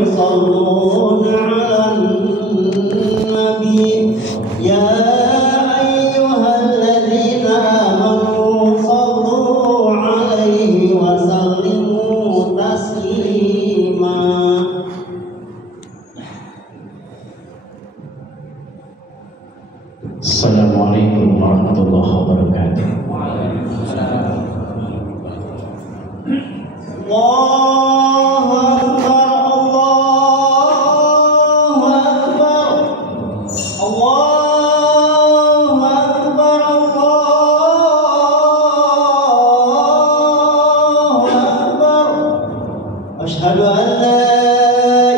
يصلون على النبي يا أيها الذين آمنوا صلوا عليه وسلموا تسليما. Assalamualaikum warahmatullahi wabarakatuh. Allahu Akbar, Allahu Akbar, Allahu Akbar, Allahu Akbar. Asyhadu an la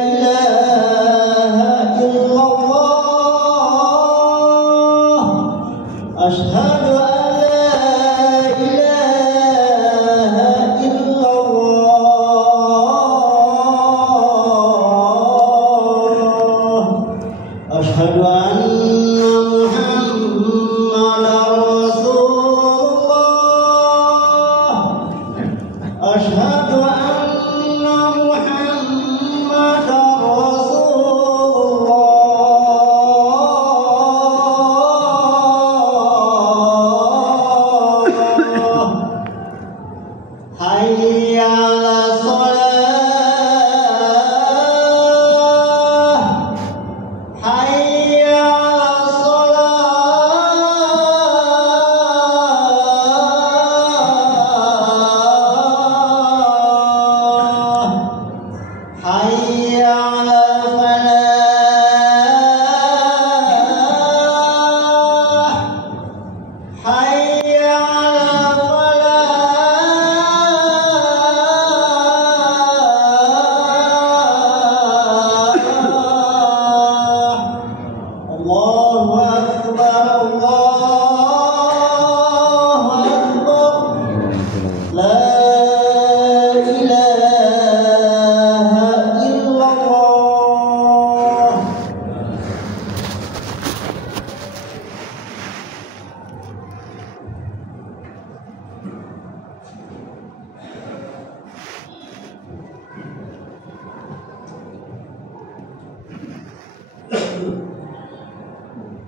ilaha illallah. Asyhadu an أشهد أن محمدا رسول الله. أشهد أن محمدا رسول الله. حي على الصلاة.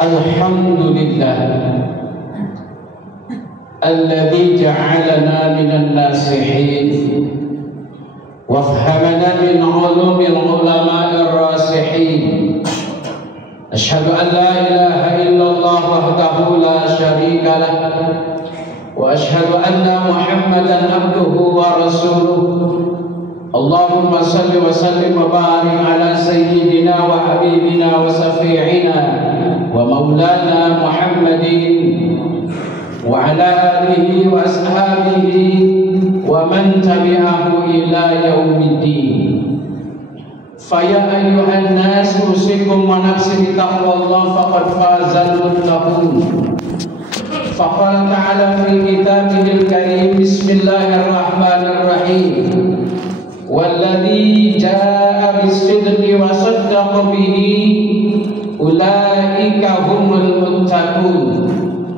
Alhamdulillah alladzi ja'alana minan nasihin wa fahamana min ulumil ulama'ir rasihin. Asyhadu an la ilaha illallah wahdahu la syarika lah wa asyhadu anna Muhammadan abduhu wa rasuluh. Allahumma salli wa sallim wa barik ala sayyidina wa habibina wa safi'ina wa maulana Muhammadin wa ala alihi wa ashabihi wa man tabi'ahu ila yaumiddin. Faya ayyuhan nas usikum wa nafsi bitaqwallah faqad fazal muttaqun. Faqala ta'ala fi kitabihil karim bismillahirrahmanirrahim walladzi jaa'a bis-sidqi wa saddaqa bihi ulaika humul muttaqun.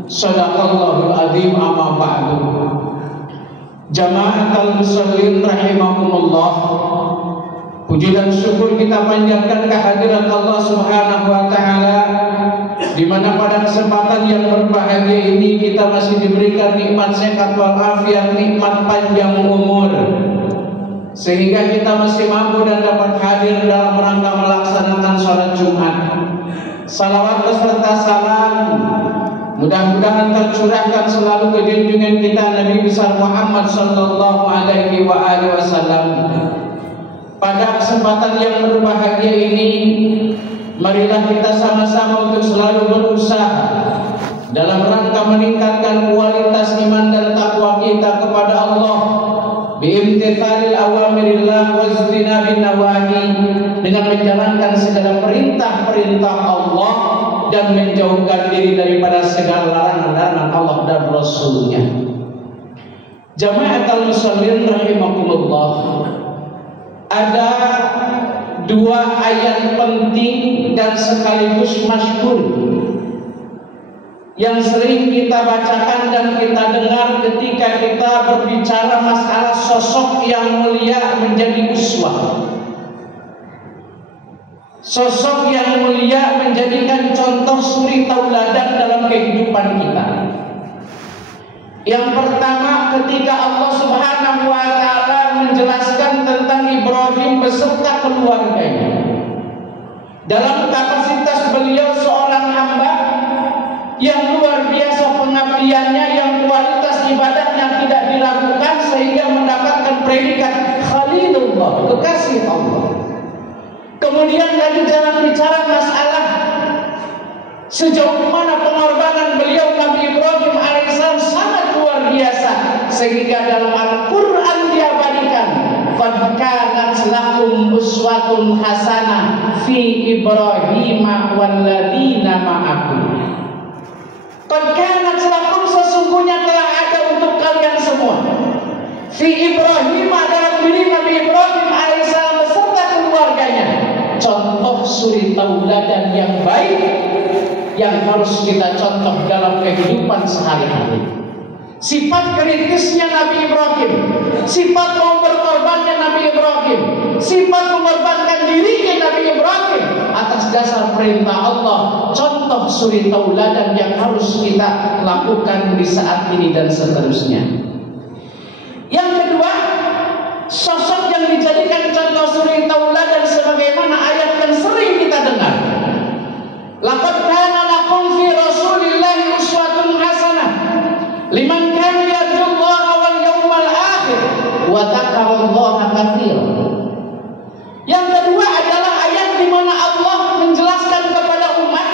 Shadaqallahul azim. Amma ba'du. Jama'atul muslimin rahimakumullah. Puji dan syukur kita panjatkan kehadirat Allah Subhanahu wa taala, di mana pada kesempatan yang berbahagia ini kita masih diberikan nikmat sehat walafiat, nikmat panjang umur, sehingga kita masih mampu dan dapat hadir dalam rangka melaksanakan sholat Jumat. Salawat beserta salam mudah-mudahan tercurahkan selalu ke junjungan kita Nabi besar Muhammad sallallahu alaihi wasallam. Pada kesempatan yang berbahagia ini, marilah kita sama-sama untuk selalu berusaha dalam rangka meningkatkan kualitas iman dan takwa kita kepada Allah biimtithalil awamirillah wazdinabin nawahi, dengan menjalankan segala perintah-perintah Allah dan menjauhkan diri daripada segala larangan-larangan Allah dan Rasulnya. Jama'atul muslimin rahimakumullah, ada dua ayat penting dan sekaligus masyhur yang sering kita bacakan dan kita dengar ketika kita berbicara masalah sosok yang mulia menjadi uswah. Sosok yang mulia menjadikan contoh suri tauladan dalam kehidupan kita. Yang pertama, ketika Allah Subhanahu wa taala menjelaskan tentang Ibrahim beserta keluarganya. Dalam kapasitas beliau seorang hamba yang luar biasa pengabdiannya, yang kualitas ibadahnya tidak diragukan sehingga mendapatkan predikat Khalilullah, kekasih Allah. Kemudian lagi jangan bicara masalah sejauh mana pengorbanan beliau Nabi Ibrahim alaihissalam sangat luar biasa sehingga dalam Al-Quran diabadikan qad kanat lakum uswatun hasanah fi Ibrahim walladzina ma'ahu. Qad kanat lakum, sesungguhnya telah ada untuk kalian semua fi Ibrahim, dalam diri Nabi Ibrahim alaihissalam beserta keluarganya contoh suri tauladan yang baik yang harus kita contoh dalam kehidupan sehari-hari. Sifat kritisnya Nabi Ibrahim, sifat mau berkorbannya Nabi Ibrahim, sifat mengorbankan dirinya Nabi Ibrahim atas dasar perintah Allah, contoh suri tauladan yang harus kita lakukan di saat ini dan seterusnya. Yang kedua, sosok yang dijadikan contoh suri tauladan sebagaimana ayat yang sering kita dengar. Laqad kana lakum fi Rasulillahi uswatun hasanah liman kana yarjullaha wal yawmal akhir wa dzakarallaha katsiran. Yang kedua adalah ayat di mana Allah menjelaskan kepada umat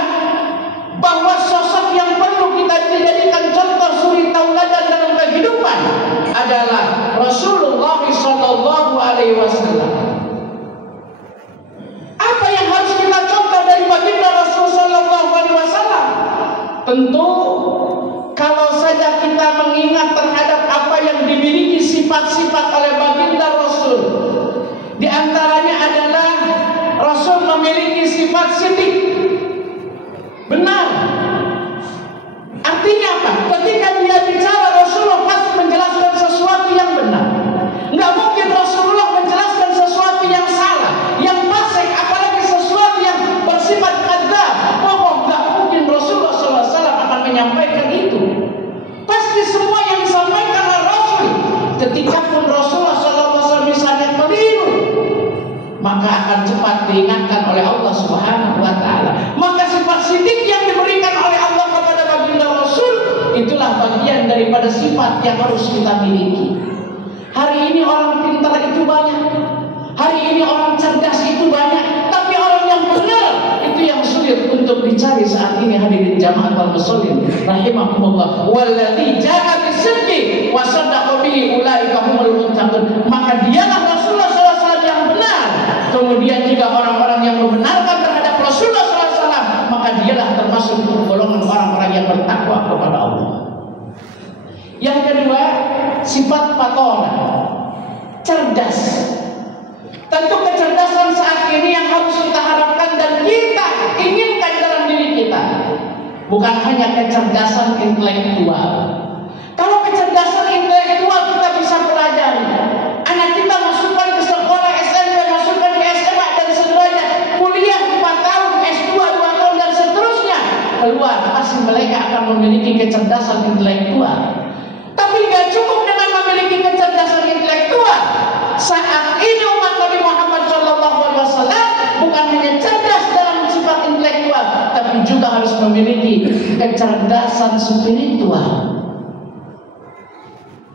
bahwa sosok yang perlu kita jadikan contoh suri tauladan dalam kehidupan adalah Rasulullah sallallahu alaihi wasallam. Apa yang harus kita contoh dari baginda Rasul sallallahu alaihi wasallam? Tentu kalau saja kita mengingat terhadap apa yang dimiliki sifat-sifat oleh baginda Rasul, di antaranya adalah Rasul memiliki sifat siddiq, benar. Artinya apa? Ketika dia bicara, Rasulullah pasti menjelaskan sesuatu yang benar. Nggak mungkin Rasulullah menjelaskan sesuatu yang salah, yang fasik, apalagi sesuatu yang bersifat kadzdzab, bohong. Nggak mungkin Rasulullah SAW akan menyampaikan itu. Pasti semua yang disampaikan oleh Rasul, ketika pun Rasulullah SAW misalnya keliru, maka akan cepat diingatkan oleh Allah Subhanahu wa taala. Maka sifat siddiq yang diberikan oleh Allah kepada baginda Rasul itulah bagian daripada sifat yang harus kita miliki. Hari ini orang pintar itu banyak, hari ini orang cerdas itu banyak, tapi orang yang benar itu yang sulit untuk dicari saat ini. Hadirin jamaah al-muslimin rahimakumullah, walladzi ja'a bis-sidqi wa saddaqa bihi ulaika humul muttaqun. Maka dialah Rasulullah SAW yang benar. Kemudian jika orang-orang yang membenarkan terhadap Rasulullah SAW, maka dialah termasuk golongan orang-orang yang bertakwa kepada Allah. Yang kedua, sifat patona, cerdas. Tentu kecerdasan saat ini yang harus kita harapkan dan kita inginkan dalam diri kita bukan hanya kecerdasan intelektual. Kalau kecerdasan intelektual kita bisa pelajari, anak kita masukkan ke sekolah SMP, masukkan ke SMA dan seterusnya, kuliah 4 tahun, S2 2 tahun dan seterusnya, keluar pasti mereka akan memiliki kecerdasan intelektual. Tapi nggak cukup dengan memiliki kecerdasan intelektual. Saat ini umat Nabi Muhammad SAW bukan hanya cerdas dalam sifat intelektual, tapi juga harus memiliki kecerdasan spiritual.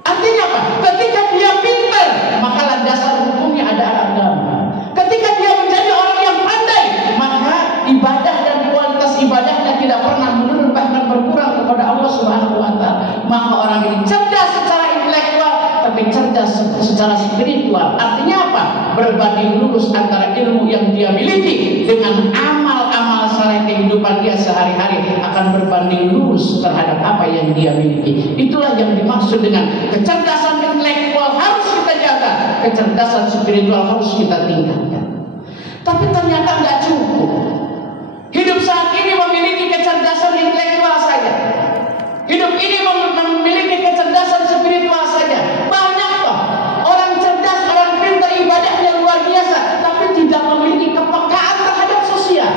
Artinya apa? Ketika dia pintar, maka landasan hukumnya ada agama. Ketika dia menjadi orang yang pandai, maka ibadah dan kualitas ibadahnya tidak pernah menurun, bahkan berkurang kepada Allah Subhanahu wa taala. Maka orang ini cerdas secara intelektual, tapi cerdas secara spiritual. Artinya apa? Berbanding lurus antara ilmu yang dia miliki dengan amal-amal saleh kehidupan dia sehari-hari akan berbanding lurus terhadap apa yang dia miliki. Itulah yang dimaksud dengan kecerdasan intelektual harus kita jaga, kecerdasan spiritual harus kita tingkatkan. Tapi ternyata nggak cukup. Hidup saat ini memiliki kecerdasan intelektual saja, Hidup ini memiliki kecerdasan spiritual saja. Banyak kok orang cerdas, orang pintar, ibadahnya luar biasa, tapi tidak memiliki kepekaan terhadap sosial.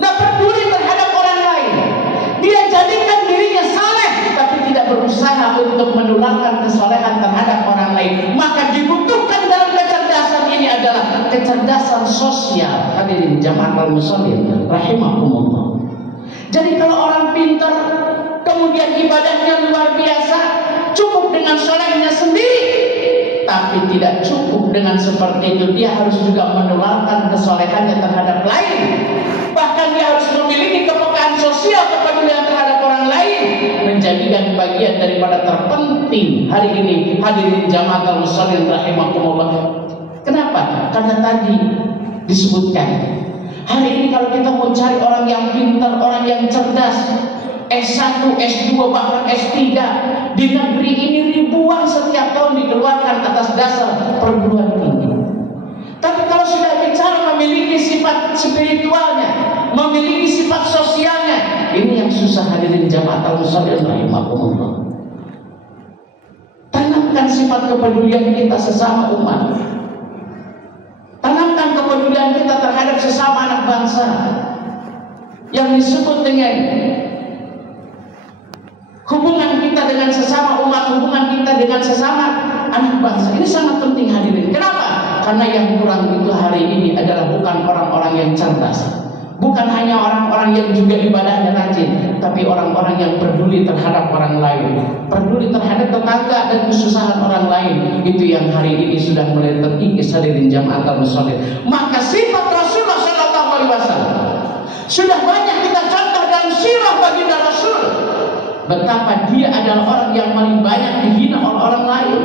Tidak peduli terhadap orang lain. Dia jadikan dirinya saleh, tapi tidak berusaha untuk menularkan kesolehan terhadap orang lain. Maka dibutuhkan dalam kecerdasan ini adalah kecerdasan sosial. Hadirin jamaah al-musallin rahimakumullah. Jadi kalau orang pintar kemudian ibadahnya luar biasa, cukup dengan solehnya sendiri, tapi tidak cukup dengan seperti itu. Dia harus juga menularkan kesolehannya terhadap lain. Bahkan dia harus memiliki kepekaan sosial kepedulian terhadap orang lain, menjadikan bagian daripada terpenting hari ini. Hadirin jamaah al-musallin rahimakumullah. Kenapa? Karena tadi disebutkan, hari ini kalau kita mau cari orang yang pintar, orang yang cerdas, S1, S2, bahkan S3, di negeri ini ribuan setiap tahun dikeluarkan atas dasar perguruan tinggi. Tapi kalau sudah bicara memiliki sifat spiritualnya, memiliki sifat sosialnya, ini yang susah. Hadirin jamaah al-musallin rahimakumullah. Tanamkan sifat kepedulian kita sesama umat. Tanamkan kepedulian kita terhadap sesama anak bangsa, yang disebut dengan hubungan kita dengan sesama umat, hubungan kita dengan sesama anak bangsa. Ini sangat penting hadirin. Kenapa? Karena yang kurang itu hari ini adalah bukan orang-orang yang cerdas, bukan hanya orang-orang yang juga ibadahnya rajin, tapi orang-orang yang peduli terhadap orang lain, peduli terhadap tetangga dan kesusahan orang lain. Itu yang hari ini sudah mulai terkikis hadirin jamaah al-musallin. Maka sifat Rasulullah SAW sudah banyak kita contoh dalam sirah baginda Rasul. Betapa dia adalah orang yang paling banyak dihina oleh orang lain,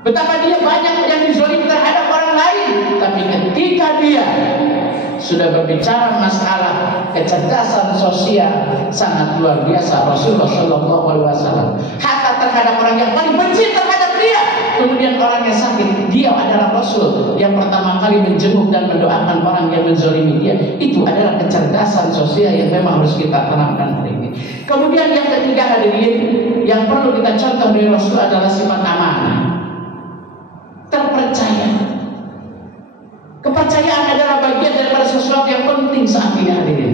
betapa dia banyak yang dizalimi terhadap orang lain. Tapi ketika dia sudah berbicara masalah kecerdasan sosial, sangat luar biasa Rasulullah SAW. Hatta terhadap orang yang paling benci terhadap dia, kemudian orang yang sakit, dia adalah Rasul yang pertama kali menjenguk dan mendoakan orang yang menzalimi dia. Itu adalah kecerdasan sosial yang memang harus kita tanamkan hari ini. Kemudian yang ketiga hadirin, yang perlu kita contoh dari Rasul adalah sifat amanah, terpercaya. Kepercayaan adalah bagian daripada sesuatu yang penting saat ini hadirin.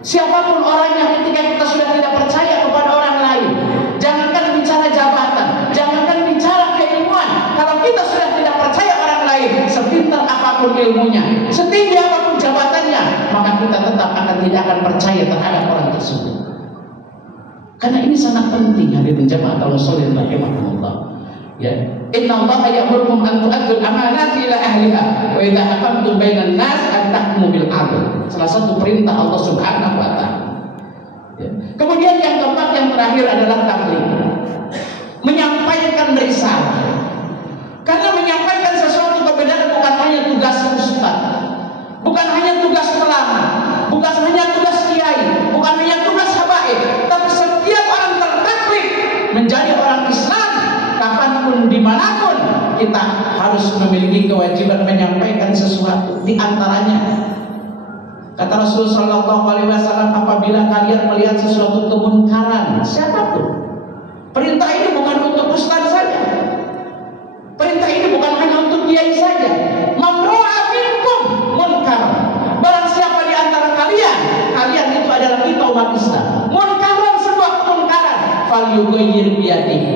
Siapapun orangnya, ketika kita sudah tidak percaya kepada orang lain, jangankan bicara jabatan, jangankan bicara keilmuan, kalau kita sudah tidak percaya orang lain, sepintar apapun ilmunya, setinggi apapun jabatannya, maka kita tetap tidak akan percaya terhadap orang tersebut. Karena ini sangat penting hadirin jamaah al-musallin rahimakumullah. Ya, innallaha ya'murukum an tu'addul amanati ila ahliha wa idza hakamtum bainan nas an tahkumu bil 'adl. Salah satu perintah Allah Subhanahu wa taala. Ya. Kemudian yang keempat, yang terakhir adalah tabligh. Menyampaikan risalah. Karena menyampaikan sesuatu kebenaran bukan hanya tugas ustaz, bukan hanya tugas ulama, bukan hanya tugas kiai, bukan hanya tugas habaib, tapi setiap orang tertaklif menjadi orang Islam. Kapanpun, dimanapun, kita harus memiliki kewajiban menyampaikan sesuatu. Di antaranya, kata Rasulullah SAW, apabila kalian melihat sesuatu kemungkaran, siapapun, perintah ini bukan untuk ustaz saja, perintah ini bukan hanya untuk kiai saja. Mamro'a minkum munkar, barang siapa di antara kalian, kalian itu adalah kita umat Islam, munkaran, sebuah kemungkaran, falyughayyir biyadihi.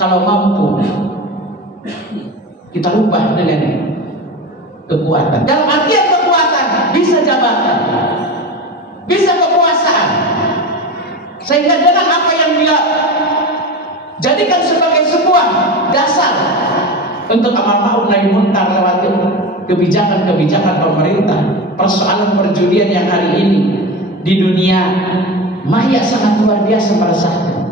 Kalau mampu, kita rubah dengan kekuatan. Dalam artian kekuatan, bisa jabatan, bisa kekuasaan, sehingga dengan apa yang dia jadikan sebagai sebuah dasar untuk amal ma'ruf nahi munkar lewat kebijakan-kebijakan pemerintah. Persoalan perjudian yang hari ini di dunia maya sangat luar biasa meresahkan.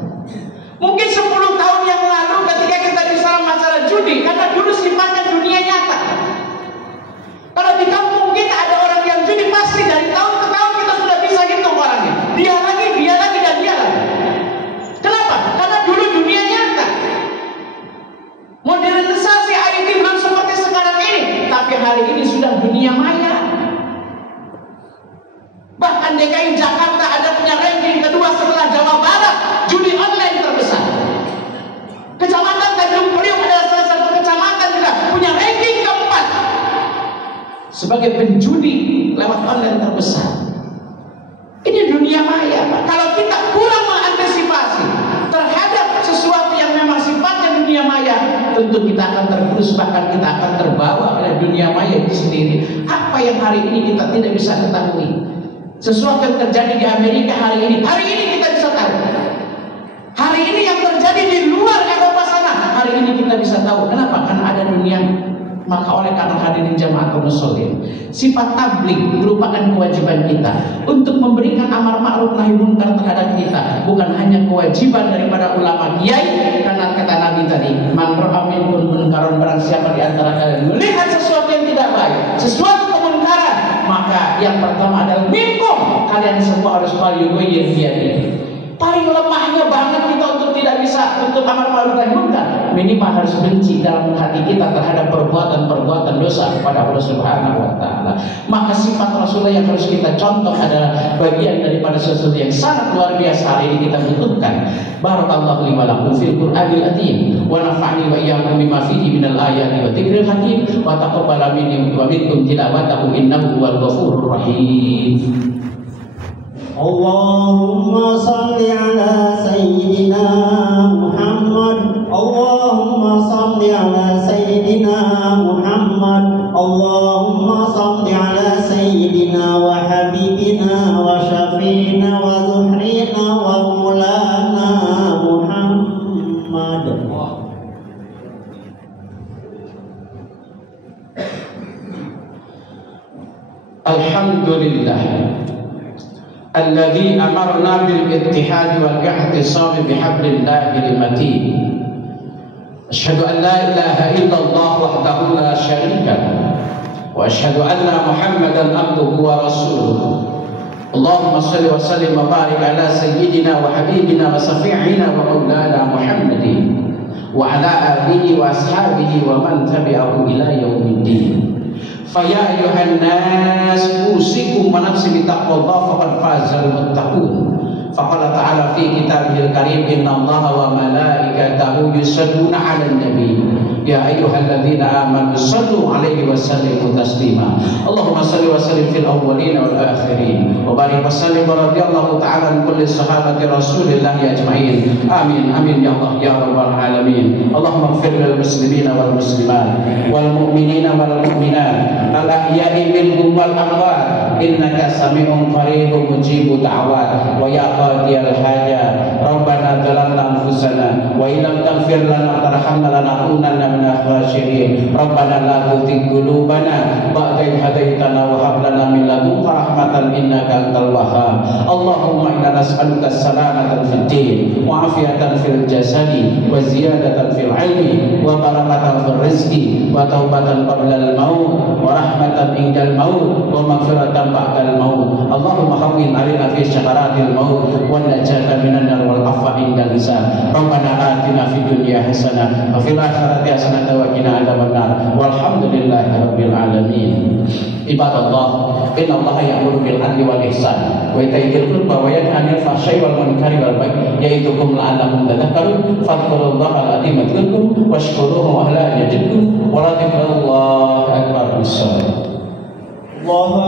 Mungkin 10 tahun yang lalu ketika kita bicara masalah judi, karena dulu sifatnya dunia nyata. Kalau di kampung kita ada orang yang judi, pasti dari tahun ke tahun kita sudah bisa hitung orangnya. Dia lagi, dan dia lagi. Kenapa? Karena dulu dunia nyata. Modernisasi IT belum seperti sekarang ini, tapi hari ini sudah dunia maya. Bahkan DKI Jakarta ada punya ranking kedua Kecamatan Tanjung Priok adalah salah satu kecamatan juga punya ranking keempat sebagai penjudi lewat online terbesar. Ini dunia maya, Pak. Kalau kita kurang mengantisipasi terhadap sesuatu yang memang sifatnya dunia maya, tentu kita akan tergerus, bahkan kita akan terbawa oleh dunia maya itu sendiri. Apa yang hari ini kita tidak bisa ketahui, sesuatu yang terjadi di Amerika hari ini kita bisa tahu. Hari ini yang terjadi di luar Eropa sana, hari ini kita bisa tahu. Kenapa? Karena ada dunia. Maka oleh karena hadirin jamaah kaum muslimin, sifat tabligh merupakan kewajiban kita untuk memberikan amar ma'ruf nahi munkar terhadap kita, bukan hanya kewajiban daripada ulama kiai. Karena kata Nabi tadi, man ra'a minkum munkaran, barang siapa di antara kalian melihat sesuatu yang tidak baik, sesuatu kemunkaran, maka yang pertama adalah minkum, kalian semua harus falyughayyir biyadihi. Paling lemahnya banget kita untuk tidak bisa untuk amar ma'ruf nahi munkar, minimal harus benci dalam hati kita terhadap perbuatan dosa kepada Allah Subhanahu wa taala. Maka sifat Rasulullah yang harus kita contoh adalah bagian daripada sesuatu yang sangat luar biasa hari ini kita butuhkan. Barakallahu li wa lakum fil Qur'anil azim wa nafa'ani wa iyyakum bima fihi minal ayati wa dzikril hakim wa taqabbal minni wa minkum tilawatahu innahu huwal ghafurur rahim. Allahumma salli ala sayyidina Muhammad. Allahumma salli ala sayyidina Muhammad. Allahumma salli ala sayyidina wa habibina wa syafi'ina wa zuhrina wa maulana Muhammad. Alhamdulillah alladzi amarna bil ittihad wal ihtisab bihablillahil matin. Asyhadu an la ilaha illallah wahdahu la syarika lahu wa asyhadu anna Muhammadan abduhu wa rasuluh. Allahumma shalli wa sallim wa barik ala sayyidina wa habibina wa safi'ina wa maulana Muhammadin wa ala alihi wa ashabihi wa man tabi'ahu ila yaumiddin. Faya ayuhan nas usikum wa nafsi bitaqwallah faqad fazal muttaqun. Faqala ta'ala fi kitabihil karim innallaha wa malaikatahu yusalluna 'alan nabi ya ayyuhalladzina amanu sallu 'alaihi wa sallimu taslima. Allahumma salli wa sallim fil awwalin wal akhirin wa barik wa sallim wa radhiyallahu ta'ala an kulli sahabati rasulillah ajma'in. Amin amin ya Allah ya rabbal alamin. Allahumma ighfir lil muslimina wal muslimat wal mu'minina wal mu'minat al ahya'i minhum wal amwat innaka sami'un qaribun mujibud da'wat wa ya qadiyal hajat. Rabbana zalamna anfusana wa illam taghfir lana wa tarhamna lanakunanna minal khasirin. Rabbana la tuzigh qulubana ba'da idh hadaitana wa hab lana min ladunka rahmatan innaka antal wahhab. Allahumma inna nas'aluka as-salamata fid din wa 'afiyatan fil jasadi wa ziyadatan fil 'ilmi wa barakatan fil rizqi wa taubatan qabla al-maut wa rahmatan indal maut wa maghfiratan ba'dal maut. Allahumma hawwin 'alaina fi syakaratil maut wa najata minan nar wal afwa indal hisab. Rabbana atina fid dunya hasanah wa fil akhirati hasanah wa qina adzabannar. Walhamdulillahi rabbil alamin. Ibadallah, innallaha ya'muru bil 'adli wal ihsan wa ita'i dzil qurba wa yanha 'anil fahsya'i wal munkari wal baghi ya'idzukum la'allakum tadhakkarun. Fadhkurullaha al-'azima yadhkurkum washkuruhu 'ala an yazidkum wa la dzikrullahi akbar. Bismillah. Allahu